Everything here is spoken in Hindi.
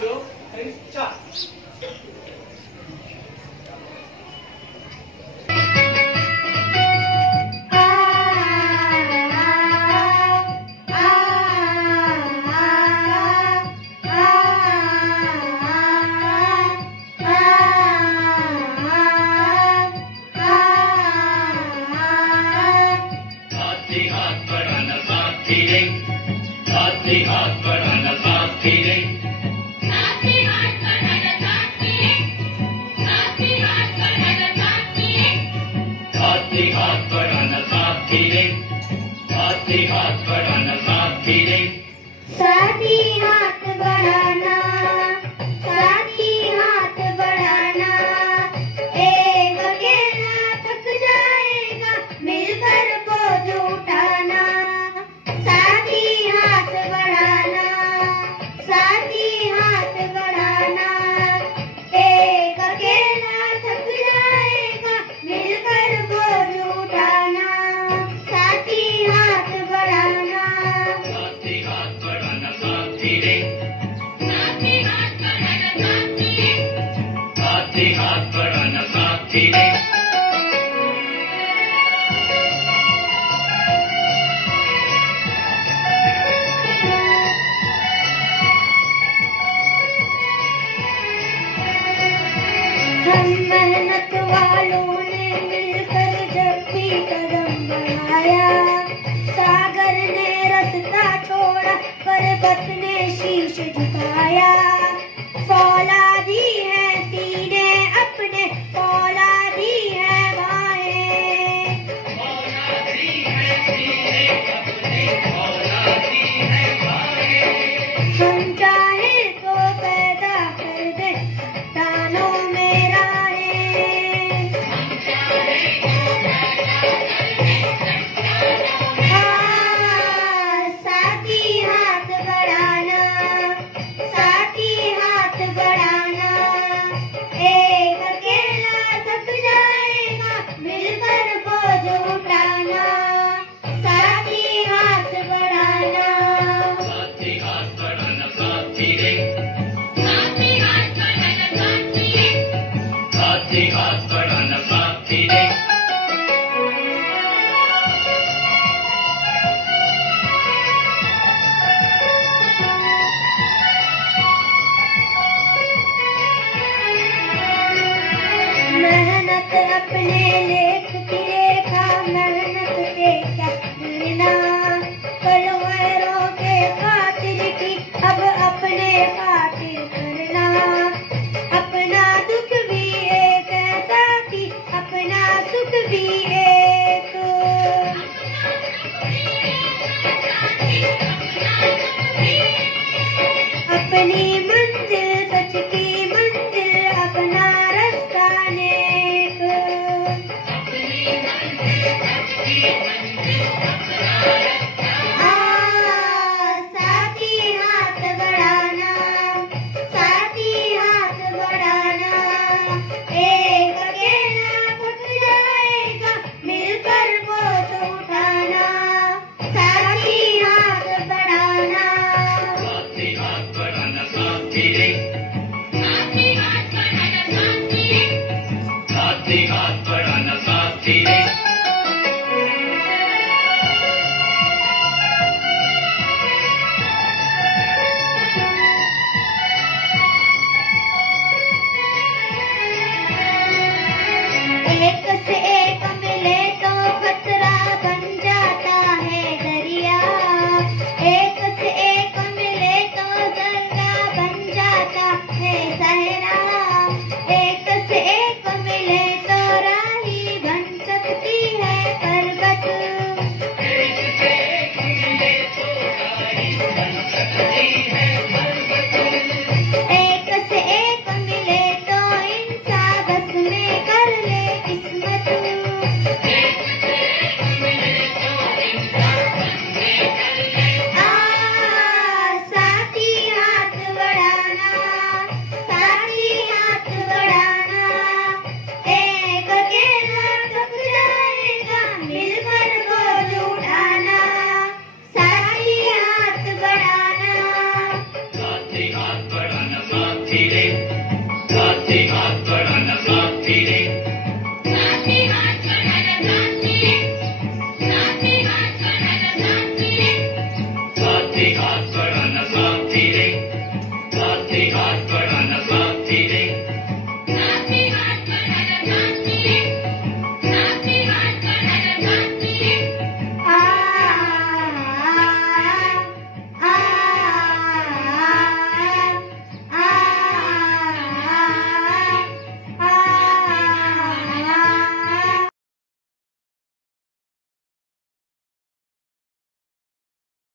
2, 3, 4. हाथ बढ़ाना साथ धीरे, साथ ही हाथ बढ़ाना साथ धीरे, साथ ही हाथ बढ़ाना साथ धीरे, साथ ही हाथ बढ़ाना साथ धीरे, साथ ही हाथ बढ़ाना साथ धीरे, साथ ही हाथ बढ़ाना, साथ ही हाथ बढ़ाना, एक अकेला थक जाएगा मिलकर बोझ उठाना। साथ ही हाथ बढ़ाना, साथ ही हाथ बढ़ाना, एक अकेला थक जाएगा मिलकर बोझ उठाना। साथ ही हाथ बढ़ाना, साथ ही हाथ बढ़ाना साथ धीरे, साथ ही हाथ बढ़ाना साथ धीरे, साथ ही हाथ बढ़ाना साथ धीरे, हम मेहनत वालों ने मिलकर जब भी कदम बढ़ाया, सागर ने रास्ता छोड़ा पर्वत ने शीश झुकाया। फौलादी है सीने अपने, फौलादी है बाहें, फौलादी है सीने अपने, फौलादी है बाहें, हम चाहे तो पैदा कर दे तानों में राहें। हाँ, साथ ही हाथ बढ़ाना, साथ ही हाथ बढ़ाना, एक अकेला थक जाएगा मिलकर बोझ उठाना। साथ ही हाथ बढ़ाना, साथ ही हाथ बढ़ाना साथ धीरे, साथ ही हाथ बढ़ाना साथ धीरे, साथ ही हाथ बढ़ाना साथ धीरे, मेहनत अपने लेख की रेखा, मेहनत